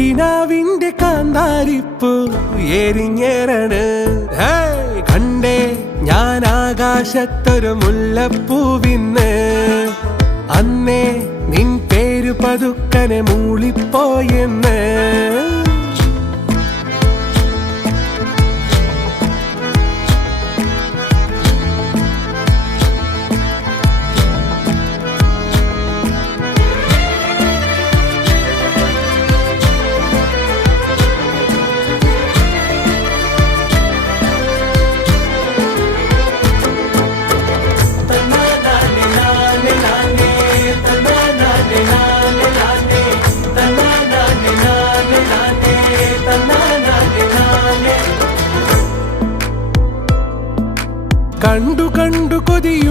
കിനാവിന്റെ കാന്താരിപ്പൂ എരിഞ്ഞേറാണ്. കണ്ടേ ഞാൻ ആകാശത്തൊരു മുല്ലപ്പൂവിന്ന്, അന്നേ നിൻ പേര് പതുക്കനെ മൂളിപ്പോയെന്ന്. കണ്ടു കണ്ടു കൊതിയു